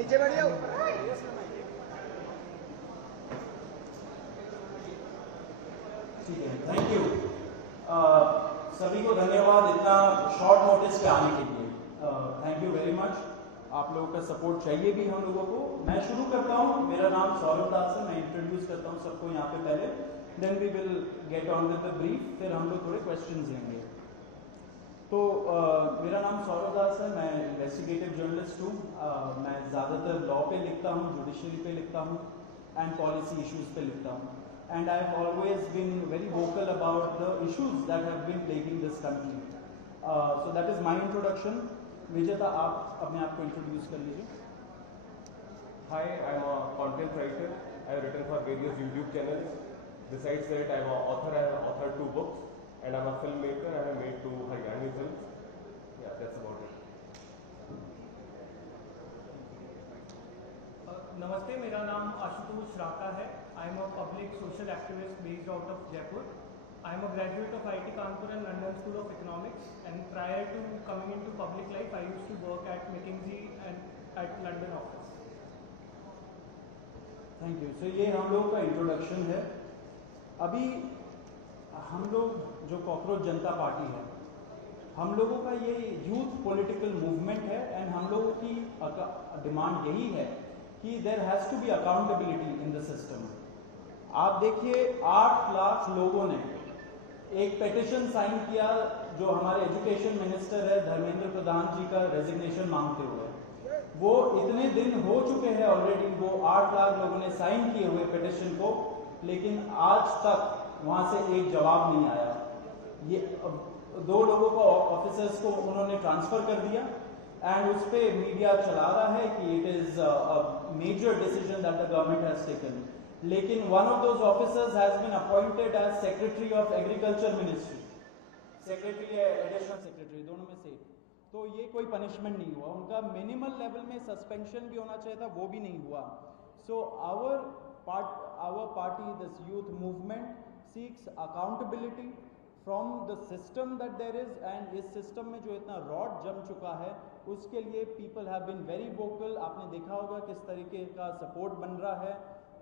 नीचे बैठ जाओ। ठीक है, थैंक यू। सभी को धन्यवाद इतना शॉर्ट नोटिस पे आने के लिए। Thank you very much. आप लोगों का सपोर्ट चाहिए भी हम लोगों को। मैं शुरू करता हूँ। मेरा नाम सौरभ दास है। मैं इंट्रोड्यूस करता हूँ सबको यहाँ पे पहले, then we will get on with the brief, फिर हम लोग थोड़े क्वेश्चंस लेंगे। तो मेरा नाम सौरभ दास है। मैं इन्वेस्टिगेटिव जर्नलिस्ट हूँ। मैं ज़्यादातर लॉ पे लिखता हूँ, जुडिशरी पे लिखता हूँ एंड पॉलिसी इश्यूज पे लिखता हूँ। And I have always been very vocal about the issues that have been plaguing this country. So that is my introduction. Vijeta, आप अपने आप को introduce कर लीजिए. Hi, I am a content writer. I have written for various YouTube channels. Besides that, I am an author. I have authored 2 books, and I am a filmmaker. I have made 2 Haryani films. Yeah, that's about it. नमस्ते, मेरा नाम आशुतोष राका है। I am a public social activist based out of Jaipur. I am a graduate of IIT Kanpur and London School of Economics, and prior to coming into public life I used to work at McKinsey and at London office. Thank you. So ये हम लोग का introduction है। अभी हम लोग जो cockroach जनता party है, हम लोगों का ये यूथ पॉलिटिकल मूवमेंट है एंड हम लोगों की डिमांड यही है कि there has to be accountability in the system. आप देखिए 8 लाख लोगों ने एक पेटिशन साइन किया जो हमारे एजुकेशन मिनिस्टर है धर्मेंद्र प्रधान जी का रेजिग्नेशन मांगते हुए। वो इतने दिन हो चुके हैं ऑलरेडी, वो 8 लाख लोगों ने साइन किए हुए पेटिशन को, लेकिन आज तक वहां से एक जवाब नहीं आया। ये 2 लोगों को ऑफिसर्स को उन्होंने ट्रांसफर कर दिया एंड उस पे मीडिया चला रहा है कि it is a major decision that the government has taken. लेकिन one of those officers has been appointed as secretary of agriculture ministry, secretary या एडिशनल सेक्रेटरी, दोनों में से। तो ये कोई पनिशमेंट नहीं हुआ उनका। मिनिमल लेवल में सस्पेंशन भी होना चाहिए था, वो भी नहीं हुआ। So our party, this youth movement seeks accountability from the system that there is, and इस सिस्टम में जो इतना रॉड जम चुका है उसके लिए people have been very vocal. आपने देखा होगा किस तरीके का सपोर्ट बन रहा है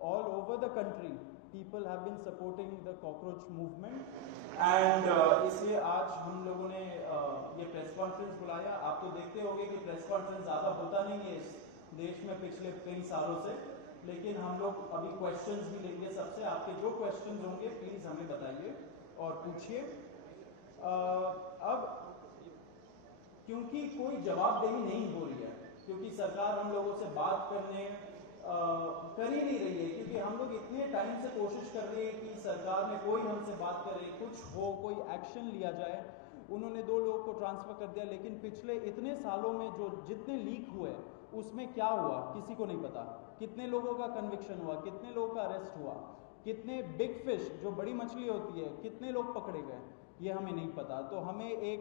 all over the country. People have been supporting the cockroach movement and इसलिए आज हम लोगों ने ये प्रेस कॉन्फ्रेंस बुलाया। आप तो देखते होंगे कि प्रेस कॉन्फ्रेंस ज़्यादा होता नहीं है इस देश में पिछले कई सालों से, लेकिन हम लोग अभी क्वेश्चंस भी लेंगे सबसे। आपके जो क्वेश्चंस होंगे प्लीज़ हमें बताइए और पूछिए। अब क्योंकि कोई जवाबदेही नहीं हो रही है, क्योंकि सरकार हम लोगों से बात करने कर ही नहीं रही है, क्योंकि हम लोग इतने टाइम से कोशिश कर रहे हैं कि सरकार में कोई हमसे बात करे, कुछ हो, कोई एक्शन लिया जाए। उन्होंने 2 लोगों को ट्रांसफर कर दिया, लेकिन पिछले इतने सालों में जो जितने लीक हुए उसमें क्या हुआ किसी को नहीं पता। कितने लोगों का कन्विक्शन हुआ, कितने लोगों का अरेस्ट हुआ, कितने बिग फिश जो बड़ी मछली होती है कितने लोग पकड़े गए, ये हमें नहीं पता। तो हमें एक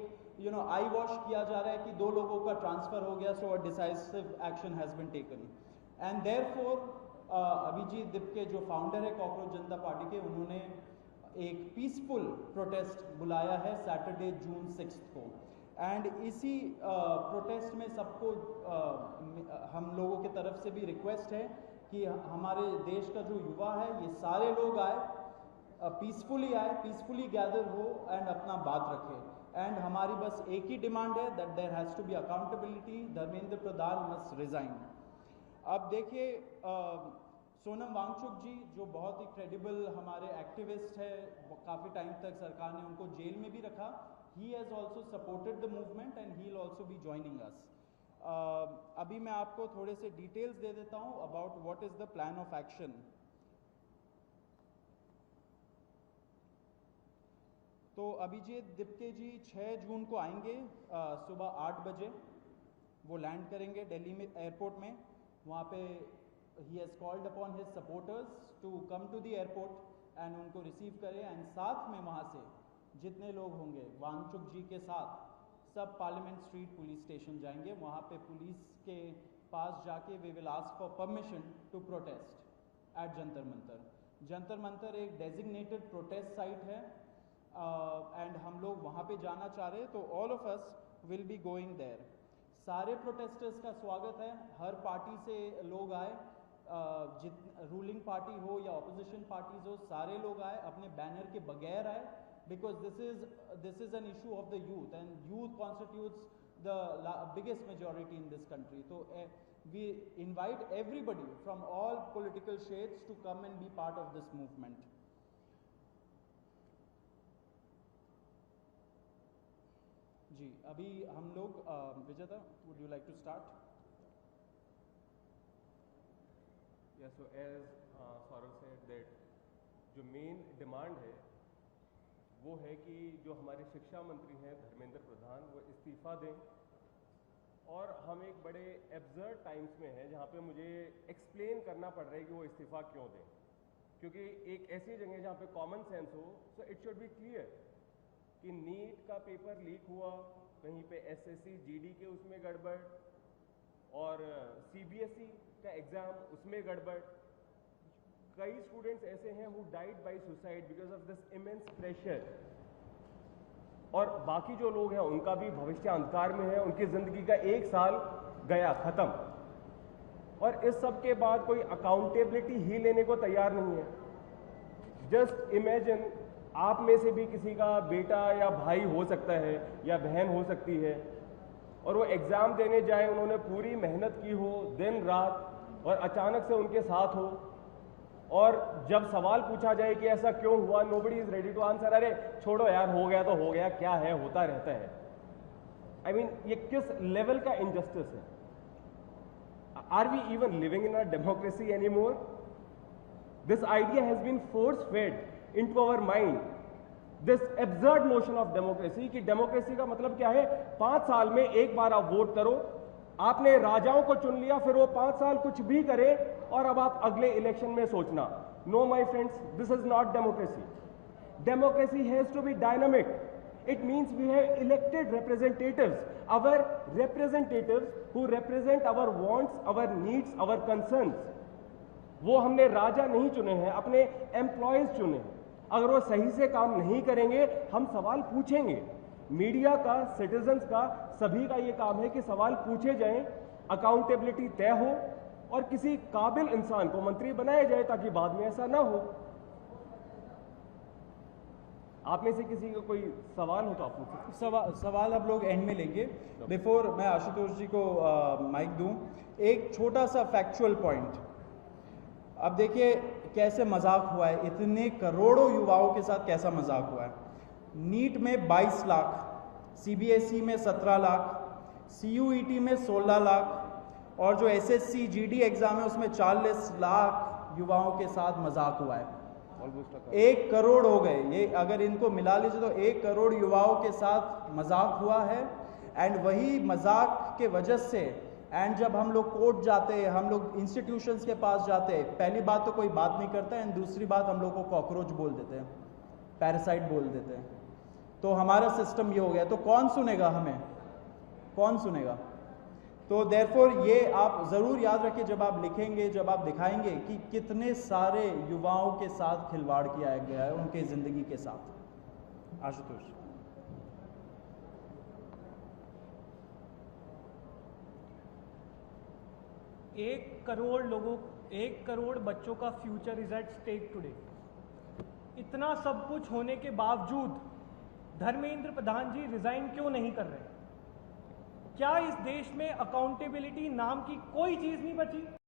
आई वॉश किया जा रहा है कि 2 लोगों का ट्रांसफर हो गया, so a decisive action has been taken. And therefore Abhijit Dipke जो फाउंडर है कॉकरोच जनता पार्टी के, उन्होंने एक पीसफुल प्रोटेस्ट बुलाया है सैटरडे जून 6 को। एंड इसी प्रोटेस्ट में सबको हम लोगों की तरफ से भी रिक्वेस्ट है कि हमारे देश का जो युवा है ये सारे लोग आए, पीसफुली आए, पीसफुली गैदर हो एंड अपना बात रखें। एंड हमारी बस एक ही डिमांड है that there has to be accountability, Dharmendra Pradhan must resign. अब देखिए सोनम वांगचुक जी जो बहुत ही क्रेडिबल हमारे एक्टिविस्ट है, काफ़ी टाइम तक सरकार ने उनको जेल में भी रखा। He has also supported the movement and he will also be joining us. अभी मैं आपको थोड़े से डिटेल्स दे देता हूँ about what is the plan of action. तो अभिजीत दिपके जी 6 जून को आएंगे सुबह 8 बजे। वो लैंड करेंगे दिल्ली में एयरपोर्ट में। वहाँ पे he has called upon his supporters to come to the airport and उनको रिसीव करें, एंड साथ में वहाँ से जितने लोग होंगे वांगचुक जी के साथ सब पार्लियामेंट स्ट्रीट पुलिस स्टेशन जाएंगे। वहाँ पे पुलिस के पास जाके we will ask for permission to protest at Jantar Mantar. Jantar Mantar एक डेजिग्नेटेड प्रोटेस्ट साइट है एंड हम लोग वहाँ पे जाना चाह रहे हैं, तो all of us will be going there. सारे प्रोटेस्टर्स का स्वागत है, हर पार्टी से लोग आए, रूलिंग पार्टी हो या ऑपोजिशन पार्टीज हो, सारे लोग आए, अपने बैनर के बगैर आए, because this is an issue of the youth and youth constitutes the biggest majority in this country. So we invite everybody from all political shades to come and be part of this movement. जी, अभी हम लोग विजेता, would you like to start? Yeah, so as Saurav said that जो main demand है वो है कि जो हमारे शिक्षा मंत्री हैं धर्मेंद्र प्रधान वो इस्तीफ़ा दें, और हम एक बड़े एब्सर्ड टाइम्स में हैं जहाँ पे मुझे एक्सप्लेन करना पड़ रहा है कि वो इस्तीफ़ा क्यों दें, क्योंकि एक ऐसी जगह जहाँ पे कॉमन सेंस हो, so it should be clear कि नीट का पेपर लीक हुआ, कहीं पे एसएससी जीडी के उसमें गड़बड़, और सीबीएसई का एग्ज़ाम उसमें गड़बड़। कई स्टूडेंट्स ऐसे हैं who died by suicide because of this immense pressure, और बाकी जो लोग हैं उनका भी भविष्य अंधकार में है, उनकी ज़िंदगी का एक साल गया ख़त्म, और इस सब के बाद कोई अकाउंटेबिलिटी ही लेने को तैयार नहीं है। जस्ट इमेजिन, आप में से भी किसी का बेटा या भाई हो सकता है या बहन हो सकती है, और वो एग्ज़ाम देने जाए, उन्होंने पूरी मेहनत की हो दिन रात, और अचानक से उनके साथ हो, और जब सवाल पूछा जाए कि ऐसा क्यों हुआ, nobody is ready to answer. अरे छोड़ो यार, हो गया तो हो गया, क्या है, होता रहता है। आई मीन ये किस लेवल का इनजस्टिस है? Are we even living in a democracy any more? This idea has been force fed into our mind, this absurd notion of democracy, कि डेमोक्रेसी का मतलब क्या है, 5 साल में एक बार आप वोट करो, आपने राजाओं को चुन लिया, फिर वो 5 साल कुछ भी करे, और अब आप अगले इलेक्शन में सोचना। No my friends, this is not democracy. Democracy has to be dynamic. It means we have elected representatives, our representatives who represent our wants, our needs, our concerns. वो हमने राजा नहीं चुने हैं, अपने एम्प्लॉयज चुने हैं। अगर वो सही से काम नहीं करेंगे, हम सवाल पूछेंगे। मीडिया का, सिटीजन्स का, सभी का ये काम है कि सवाल पूछे जाएं, अकाउंटेबिलिटी तय हो, और किसी काबिल इंसान को मंत्री बनाया जाए ताकि बाद में ऐसा ना हो। आप में से किसी का कोई सवाल हो तो आप पूछें। सवाल अब लोग एंड में लेंगे। बिफोर मैं आशुतोष जी को माइक दूं, एक छोटा सा फैक्चुअल पॉइंट। अब देखिए कैसे मजाक हुआ है, इतने करोड़ों युवाओं के साथ कैसा मजाक हुआ है। नीट में 22 लाख, सीबीएसई में 17 लाख, सीयूईटी में 16 लाख, और जो एसएससी जीडी एग्जाम है उसमें 40 लाख युवाओं के साथ मजाक हुआ है। 1 करोड़ हो गए ये, अगर इनको मिला लीजिए तो 1 करोड़ युवाओं के साथ मजाक हुआ है। एंड वही मजाक के वजह से, एंड जब हम लोग कोर्ट जाते हैं, हम लोग इंस्टीट्यूशंस के पास जाते हैं, पहली बात तो कोई बात नहीं करता है, एंड दूसरी बात हम लोग को कॉकरोच बोल देते हैं, पैरासाइट बोल देते हैं। तो हमारा सिस्टम ये हो गया, तो कौन सुनेगा हमें, कौन सुनेगा? तो देयरफॉर ये आप ज़रूर याद रखिए जब आप लिखेंगे, जब आप दिखाएंगे कि कितने सारे युवाओं के साथ खिलवाड़ किया गया है, उनके ज़िंदगी के साथ। आशुतोष। एक करोड़ बच्चों का future is at stake today. इतना सब कुछ होने के बावजूद धर्मेंद्र प्रधान जी रिजाइन क्यों नहीं कर रहे? क्या इस देश में अकाउंटेबिलिटी नाम की कोई चीज नहीं बची?